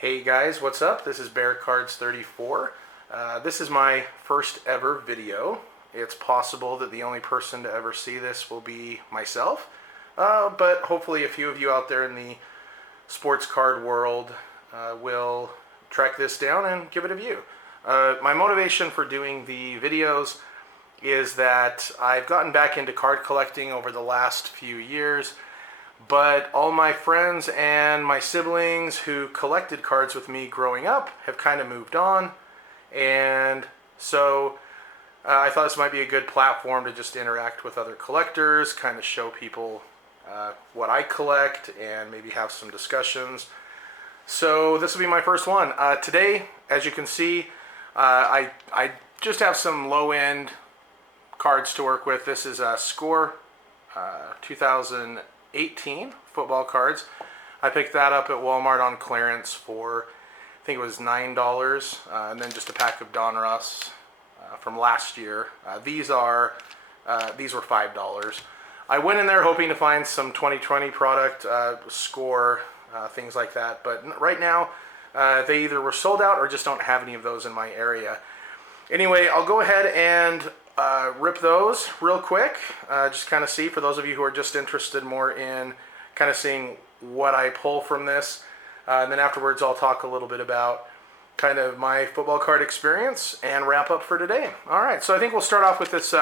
Hey guys, what's up? This is Bear Cards 34. This is my first ever video. It's possible that the only person to ever see this will be myself, but hopefully a few of you out there in the sports card world will track this down and give it a view. My motivation for doing the videos is that I've gotten back into card collecting over the last few years, but all my friends and my siblings who collected cards with me growing up have kind of moved on, and so I thought this might be a good platform to just interact with other collectors, kind of show people what I collect, and maybe have some discussions. So this will be my first one. Today, as you can see, I just have some low-end cards to work with. This is a Score 2018 football cards. I picked that up at Walmart on clearance for, I think it was $9, and then just a pack of Donruss from last year. These were $5. I went in there hoping to find some 2020 product, Score, things like that, but right now they either were sold out or just don't have any of those in my area. Anyway, I'll go ahead and rip those real quick, just kind of see, for those of you who are just interested more in kind of seeing what I pull from this. And then afterwards I'll talk a little bit about kind of my football card experience and wrap up for today. Alright, so I think we'll start off with this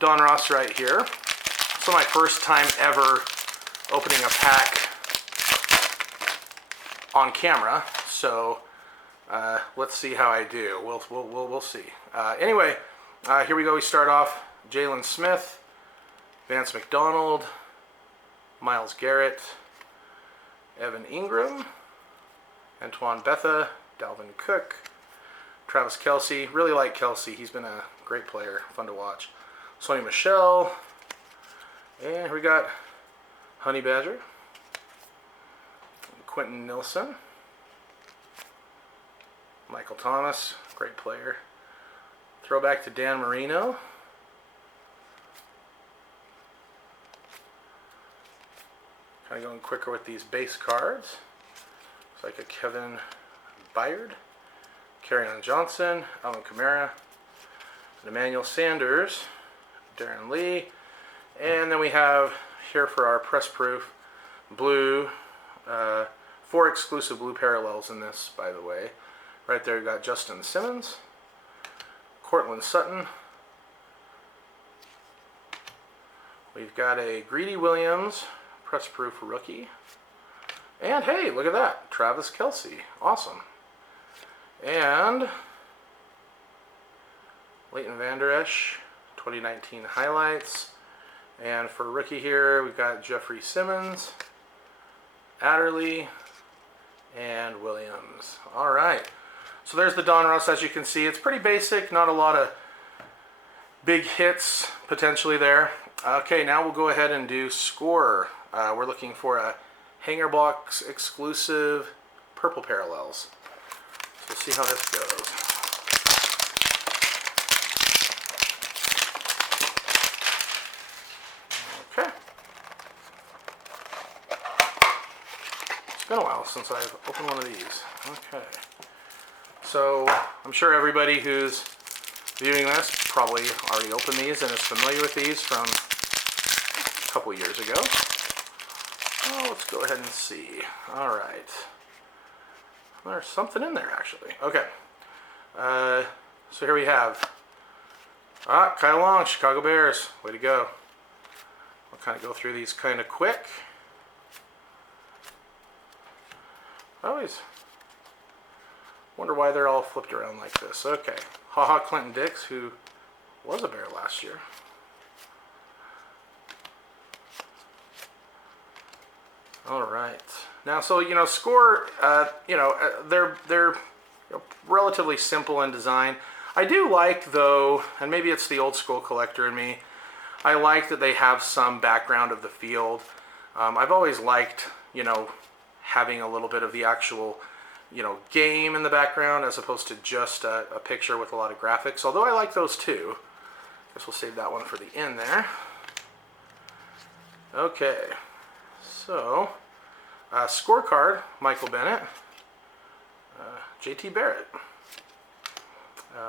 Donruss right here. So my first time ever opening a pack on camera, so let's see how I do. We'll see. Anyway, here we go. We start off Jalen Smith, Vance McDonald, Myles Garrett, Evan Ingram, Antoine Betha, Dalvin Cook, Travis Kelce. Really like Kelce. He's been a great player, fun to watch. Sony Michel, and here we got Honey Badger, Quentin Nilsson, Michael Thomas, great player. Throwback to Dan Marino. Kind of going quicker with these base cards. Looks like a Kevin Byard, Kerryon Johnson, Alvin Kamara, Emmanuel Sanders, Darren Lee, and then we have here for our press proof blue, 4 exclusive blue parallels in this, by the way. Right there you got Justin Simmons, Cortland Sutton. We've got a Greedy Williams press proof rookie. And hey, look at that, Travis Kelce. Awesome. And Leighton Vander Esch, 2019 highlights. And for rookie here, we've got Jeffrey Simmons, Adderley, and Williams. All right. So there's the Donruss. As you can see, it's pretty basic, not a lot of big hits potentially there. Okay, now we'll go ahead and do Score. We're looking for a hanger box exclusive purple parallels. So we'll see how this goes. Okay. It's been a while since I've opened one of these. Okay. So I'm sure everybody who's viewing this probably already opened these and is familiar with these from a couple years ago. Oh, let's go ahead and see. All right. There's something in there, actually. Okay. So here we have Kyle Long, Chicago Bears. Way to go. I'll kind of go through these kind of quick. I always wonder why they're all flipped around like this. Okay. HaHa Clinton Dix, who was a Bear last year. All right. Now, so, Score, they're relatively simple in design. I do like, though, and maybe it's the old school collector in me, I like that they have some background of the field. I've always liked, having a little bit of the actual game in the background as opposed to just a picture with a lot of graphics, although I like those too. Guess we'll save that one for the end there. Okay, so scorecard, Michael Bennett, JT Barrett.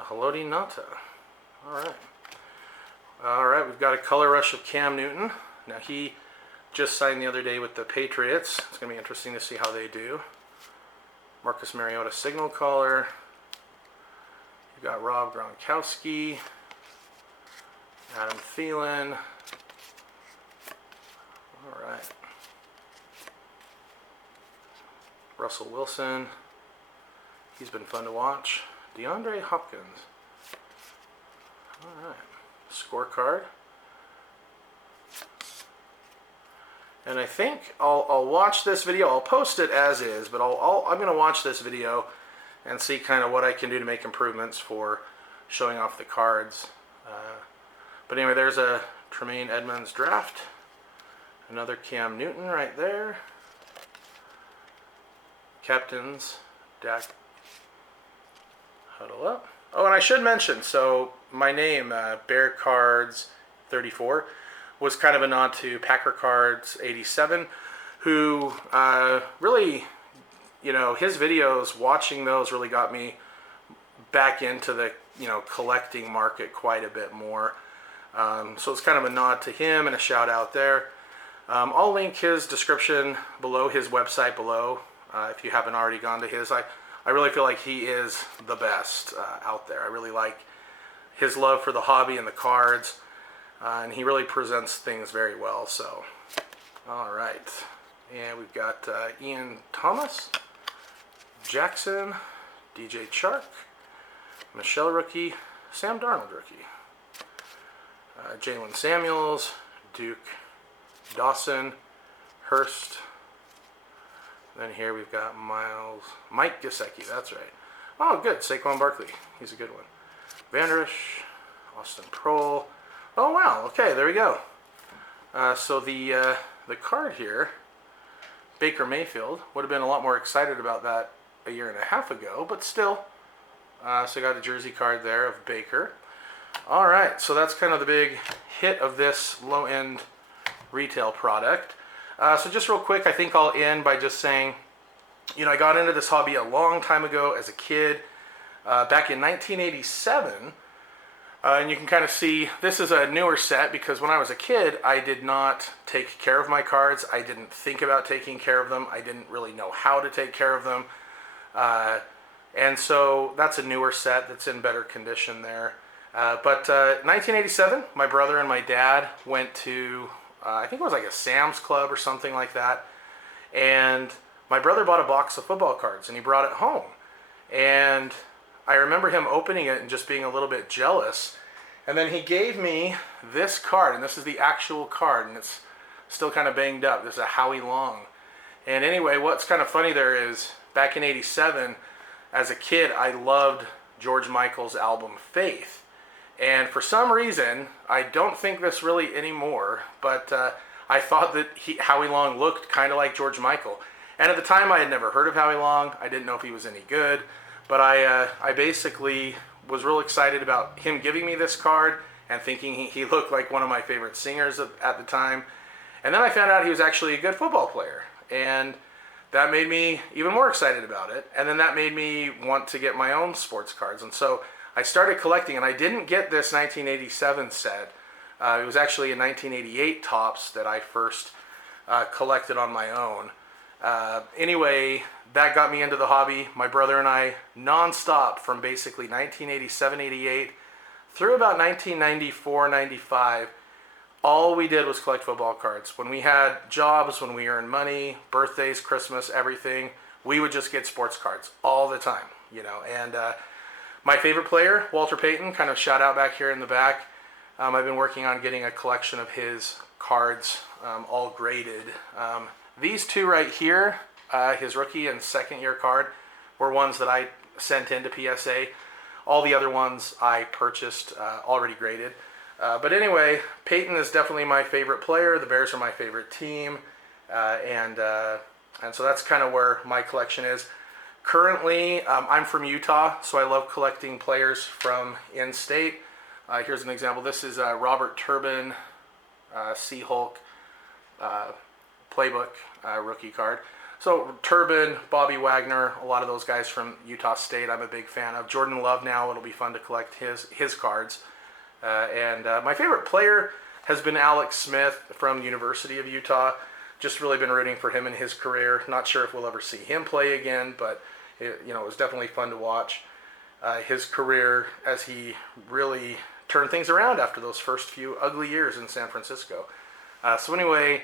Haloti Ngata. Alright, we've got a color rush of Cam Newton. Now he just signed the other day with the Patriots. It's going to be interesting to see how they do. Marcus Mariota signal caller. You've got Rob Gronkowski. Adam Thielen. Alright. Russell Wilson. He's been fun to watch. DeAndre Hopkins. Alright. Scorecard. And I think I'll watch this video. I'll post it as is, but I'm going to watch this video and see kind of what I can do to make improvements for showing off the cards. But anyway, there's a Tremaine Edmonds draft. Another Cam Newton right there. Captains, Dak. Huddle up. Oh, and I should mention, so my name, Bear Cards 34, was kind of a nod to Packer Cards 87, who really, his videos, watching those really got me back into the, collecting market quite a bit more. So it's kind of a nod to him and a shout out there. I'll link his description below, his website below, if you haven't already gone to his. I really feel like he is the best out there. I really like his love for the hobby and the cards, and he really presents things very well. So, all right, and we've got Ian Thomas, Jackson, DJ Chark, Michelle rookie, Sam Darnold rookie, Jalen Samuels, Duke Dawson, Hurst. Then here we've got Mike Gesicki, that's right. Oh, good, Saquon Barkley, he's a good one. Vanderish, Austin Prohl. Oh wow, okay, there we go. So the card here, Baker Mayfield, would have been a lot more excited about that a year and a half ago, but still. So got a jersey card there of Baker. All right, so that's kind of the big hit of this low-end retail product. So just real quick, I think I'll end by just saying, I got into this hobby a long time ago as a kid, back in 1987, and you can kind of see this is a newer set because when I was a kid, I did not take care of my cards. I didn't think about taking care of them. I didn't really know how to take care of them. And so that's a newer set that's in better condition there. But 1987, my brother and my dad went to I think it was like a Sam's Club or something like that. And my brother bought a box of football cards and he brought it home. And I remember him opening it and just being a little bit jealous. And then he gave me this card, and this is the actual card, and it's still kind of banged up. This is a Howie Long. And anyway, what's kind of funny there is back in 87, as a kid, I loved George Michael's album Faith. And for some reason, I don't think this really anymore, but I thought that Howie Long looked kind of like George Michael. And at the time, I had never heard of Howie Long. I didn't know if he was any good, but I basically was real excited about him giving me this card and thinking he looked like one of my favorite singers at the time. And then I found out he was actually a good football player, and that made me even more excited about it. And then that made me want to get my own sports cards. And so I started collecting, and I didn't get this 1987 set. It was actually a 1988 Topps that I first collected on my own. Anyway, that got me into the hobby. My brother and I, non-stop from basically 1987, 88 through about 1994, 95, all we did was collect football cards. When we had jobs, when we earned money, birthdays, Christmas, everything, we would just get sports cards all the time, and my favorite player, Walter Payton, kind of shout out back here in the back. I've been working on getting a collection of his cards, all graded. These two right here, his rookie and second year card, were ones that I sent into PSA. All the other ones I purchased already graded. But anyway, Peyton is definitely my favorite player. The Bears are my favorite team. And so that's kind of where my collection is. Currently, I'm from Utah, so I love collecting players from in-state. Here's an example. This is Robert Turbin, Sea-Hulk playbook rookie card. So Turbin, Bobby Wagner, a lot of those guys from Utah State I'm a big fan of. Jordan Love now, it'll be fun to collect his cards. And my favorite player has been Alex Smith from the University of Utah. Just really been rooting for him in his career. Not sure if we'll ever see him play again, but it was definitely fun to watch his career as he really turned things around after those first few ugly years in San Francisco. So anyway,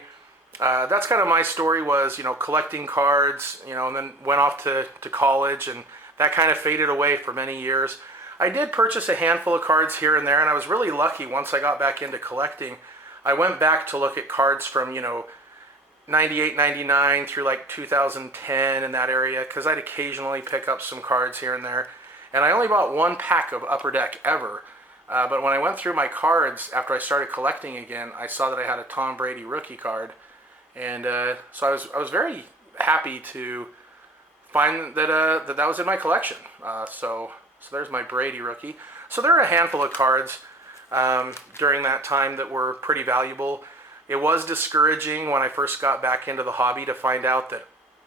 that's kind of my story, was collecting cards, and then went off to college, and that kind of faded away for many years. I did purchase a handful of cards here and there, and I was really lucky once I got back into collecting. I went back to look at cards from 98, 99 through like 2010 in that area, because I'd occasionally pick up some cards here and there. And I only bought one pack of Upper Deck ever. But when I went through my cards after I started collecting again, I saw that I had a Tom Brady rookie card. And so I was very happy to find that that was in my collection. So there's my Brady rookie. So there are a handful of cards during that time that were pretty valuable. It was discouraging when I first got back into the hobby to find out that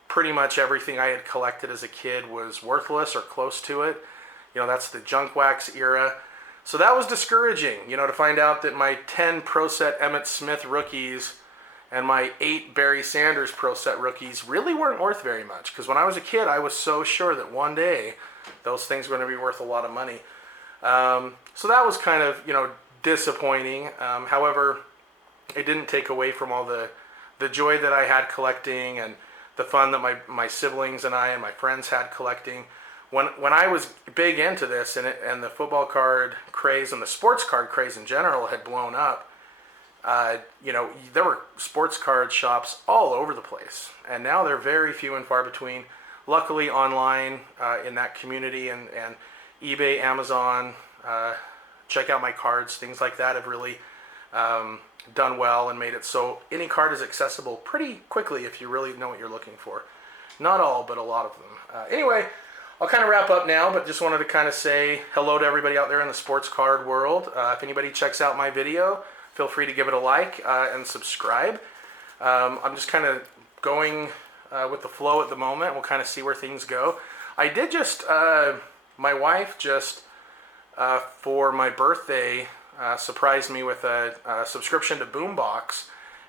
pretty much everything I had collected as a kid was worthless or close to it. That's the junk wax era. So that was discouraging, to find out that my 10 Pro Set Emmitt Smith rookies and my 8 Barry Sanders Pro Set rookies really weren't worth very much. Because when I was a kid, I was so sure that one day those things were going to be worth a lot of money. So that was kind of, disappointing. However, it didn't take away from all the joy that I had collecting and the fun that my siblings and I and my friends had collecting. When I was big into this and the football card craze and the sports card craze in general had blown up, there were sports card shops all over the place. And now they're very few and far between. Luckily, online in that community and eBay, Amazon, Check Out My Cards, things like that have really done well and made it so any card is accessible pretty quickly if you really know what you're looking for. Not all, but a lot of them. Anyway, I'll kind of wrap up now, but just wanted to kind of say hello to everybody out there in the sports card world. If anybody checks out my video, feel free to give it a like and subscribe. I'm just kind of going with the flow at the moment. We'll kind of see where things go. I did just, my wife just, for my birthday, surprised me with a subscription to Boombox.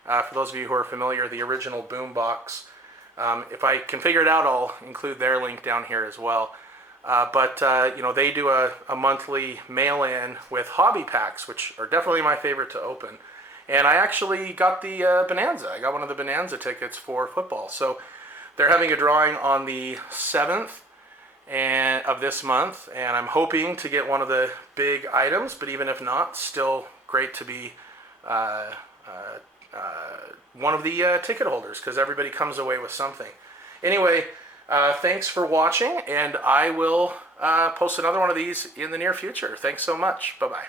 For those of you who are familiar, the original Boombox. If I can figure it out, I'll include their link down here as well. But they do a monthly mail-in with hobby packs, which are definitely my favorite to open. And I actually got the Bonanza. I got one of the Bonanza tickets for football. So they're having a drawing on the 7th of this month, and I'm hoping to get one of the big items, but even if not, still great to be one of the ticket holders, because everybody comes away with something. Anyway, thanks for watching, and I will post another one of these in the near future. Thanks so much. Bye-bye.